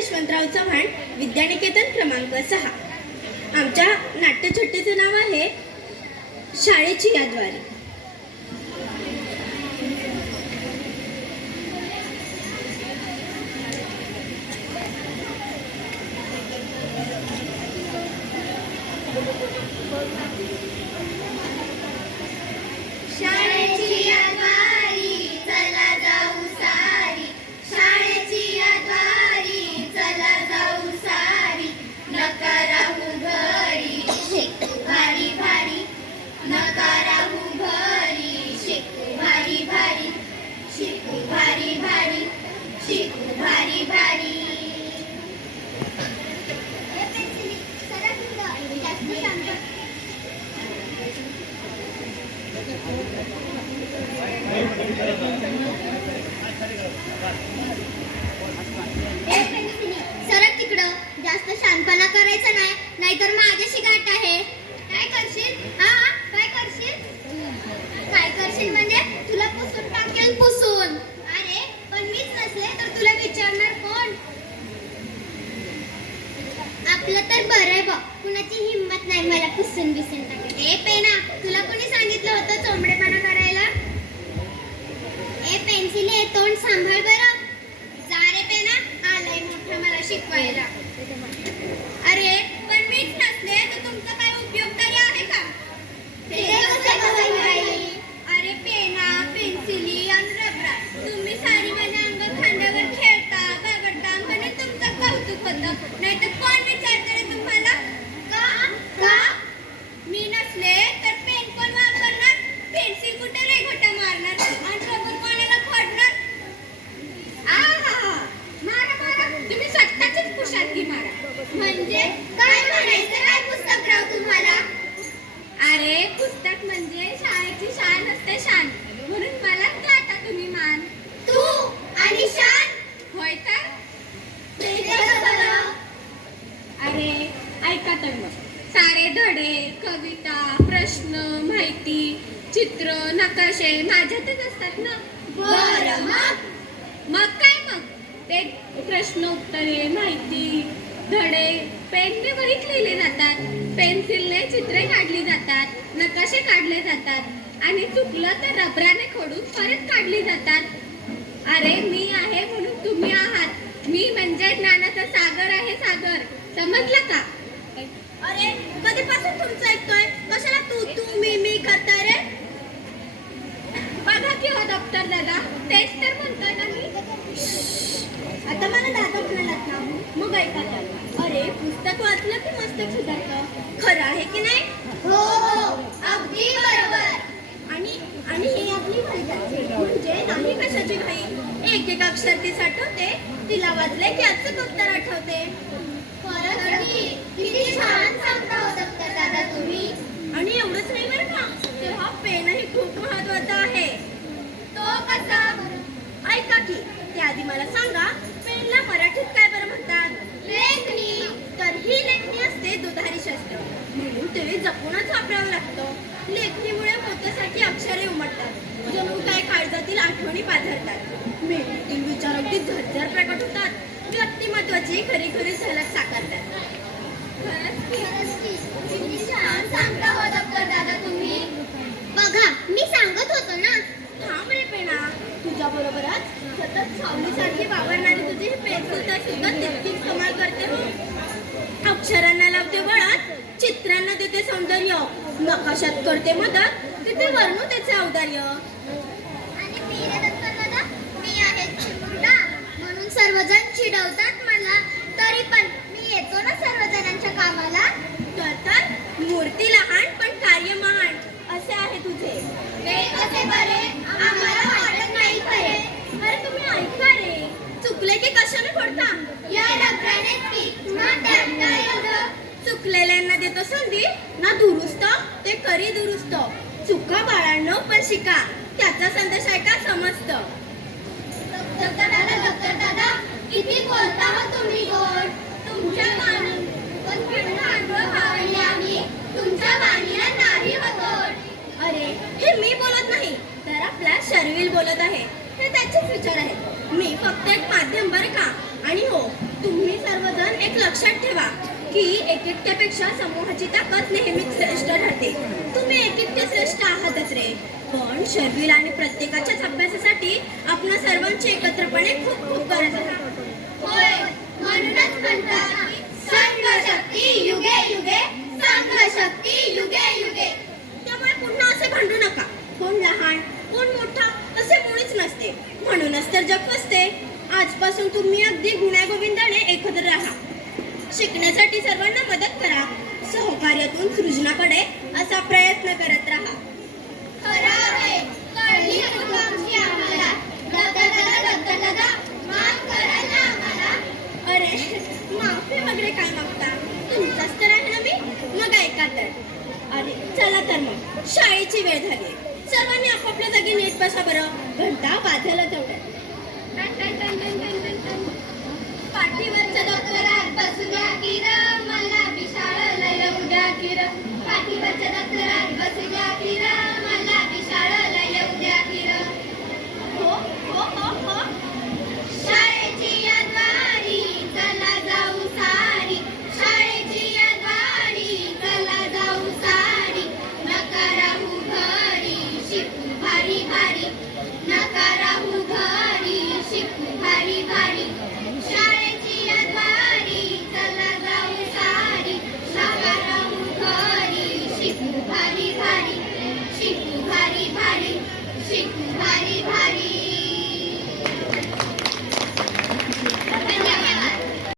यशवंतराव चव्हाण विद्यानिकेतन क्रमांक सहा. आमच्या नाट्यछट्टीचं नाव आहे शाळेची यादवारी. Thank you. आपलं तर बरं आहे बघ कुणाची हिंमत नाही मला पुसून बिसून टाकेल ए पेना तुला कोणी सांगितलं होतं चोंबडेपणा करायला? ए पेन्सिल हे तोंड सांभाळ बरं. जा रे पेना. आलंय मोठं मला शिकवायला अरे पण मीच नसले तर तुमचा काय उपयोग तरी आहे का अरे पेना पेन्सिली आणि रबरा तुम्ही सारी माझ्या अंग खांद्यावर खेळता बागडता म्हणून तुमचं कौतुक होतं नाही तर कोण विचारतं रे तुम्हाला का का मी नसले तर पेन कोण वापरणार पेन्सिल कुठे रेघोट्या मारणार आणि रबर कोणाला खोडणार आहा! मारा मारा तुम्ही स्वतःचीच कुशातगी मारा म्हणजे काय म्हणायचं काय पुस्तकराव तुम्हाला अरे पुस्तक म्हणजे शाळेची शान असते शान म्हणून मला गाता तुम्ही मान तू आणि शान होय तर ते कसं बरं? अरे ऐका तर मग सारे धडे कविता प्रश्न माहिती चित्र नकाशे माझ्यातच असतात ना? बरं, मग? मग काय मग? ते प्रश्न उत्तरे माहिती धडे पेनने वहीत लिहिले जातात. पेन्सिलने चित्रे काढली जातात नकाशे काढले जातात आणि चुकलं तर रबराने खोडून परत काढली जातात. अरे मी आहे म्हणून तुम्ही आहात. मी म्हणजे ज्ञानाचा सागर आहे सागर. समजलं का? अरे कधीपासून तुमचं ऐकतोय? कशाला तू तू मी मी करताय रे? बघा किंवा डॉक्टर हो, दादा. तेच तर म्हणतोय ना मी. आता मला दादा म्हणालात ना मग ऐका तर अरे पुस्तक वाचलं की मस्तक सुधारतं? खरं आहे की नाही? हो हो अगदी बरोबर. आणि आणि ही आपली घाई म्हणजे नाही कशाची घाई एक एक अक्षर ती साठवते तिला वाचले की आजचं उत्तर आठवते? हो डॉक्टर दादा तुम्ही. आणि एवढंच नाही बरं का? तेव्हा पेनही खूप महत्त्वाचा आहे. तो कसा? ऐका की त्याआधी मला सांगा पेनला मराठीत काय बरं म्हणतात? लेखनी तर ही लेखणी असते दुधारी शस्त्र. म्हणून ते जपूनच वापरावं लागतं. लेखणीमुळे मोत्यासाठी अक्षरे उमटतात. जणू काय काळजातील आठवणी पाझरतात. मेंदूतील विचार अगदी झरझर प्रकट होतात. व्यक्तिमत्वाची खरी खरी झलक साकारतात. हो डॉक्टर दादा तुम्ही. बघा मी सांगत होतो ना. थांब रे पेणा तुझ्या बरोबरच सतत सावलीसारखी वावरणारी तुझी पेन्सिल तर सुद्धा तितकीच कमाल करते हो. अक्षरांना लावते वळत चित्रांना देते सौंदर्य. नकाशात करते मदत तिथे वर्णू त्याचे औदार्य आणि मी रे डॉक्टर दादा मी आहे चिमुरडा म्हणून सर्वजण चिडवतात मला तरी पण मी येतो ना सर्वजणांच्या कामाला? तर तर मूर्ती लहान पण कार्य महान असे आहे तुझे. ते कसे बरे? आम्हाला वाटत नाही खरे. अरे तुम्ही ऐका रे. चुकले की कशाने फोडता? या डबऱ्यानेच की ना त्यात काय एवढं. चुकलेल्यांना देतो संधी ना दुरुस्त ते करी दुरुस्त. चुका बाळांनो पण शिका. त्याचा संदेश ऐका समजतं डॉक्टर दादा डॉक्टर दादा किती बोलता हो तुम्ही गोड तुमच्या वाणी पण भांडवल आवडले आम्ही तुमच्या वाणीला नाही हो गोड अरे हे मी बोलत नाही. तर आपला शर्विल बोलत आहे. हे त्याचे फ्युचर आहे. मी फक्त एक माध्यम बरं का? आणि हो तुम्ही सर्वजण एक लक्षात ठेवा की एकेकट्यापेक्षा समूहाची ताकद नेहमीच श्रेष्ठ ठरते. तुम्ही एकेकटे श्रेष्ठ आहातच रे. पण शर्विल आणि प्रत्येकाच्याच अभ्यासासाठी आपणा सर्वांची एकत्रपणे खूप खूप गरज आहे. होय म्हणूनच म्हणतात संघ शक्ती युगे युगे संघ शक्ती युगे युगे त्यामुळे पुन्हा असे भांडू नका कोण लहान कोण मोठा असे मुळीच नसते म्हणूनच तर जग फसते आजपासून तुम्ही अगदी गुण्यागोविंदाने एकत्र राहा शिकण्यासाठी सर्वांना मदत करा. सहकार्यातून सृजनाकडे असा प्रयत्न करत राहा. अरे माफी वगैरे काय मागता? तुमचाच तर आहे ना मी? मग ऐका तर. अरे चला तर मग शाळेची वेळ झाली. सर्वांनी आपापल्या जागी नीट बसा बरं. घंटा वाजायला ಬಸುಗಾಗಿರೋ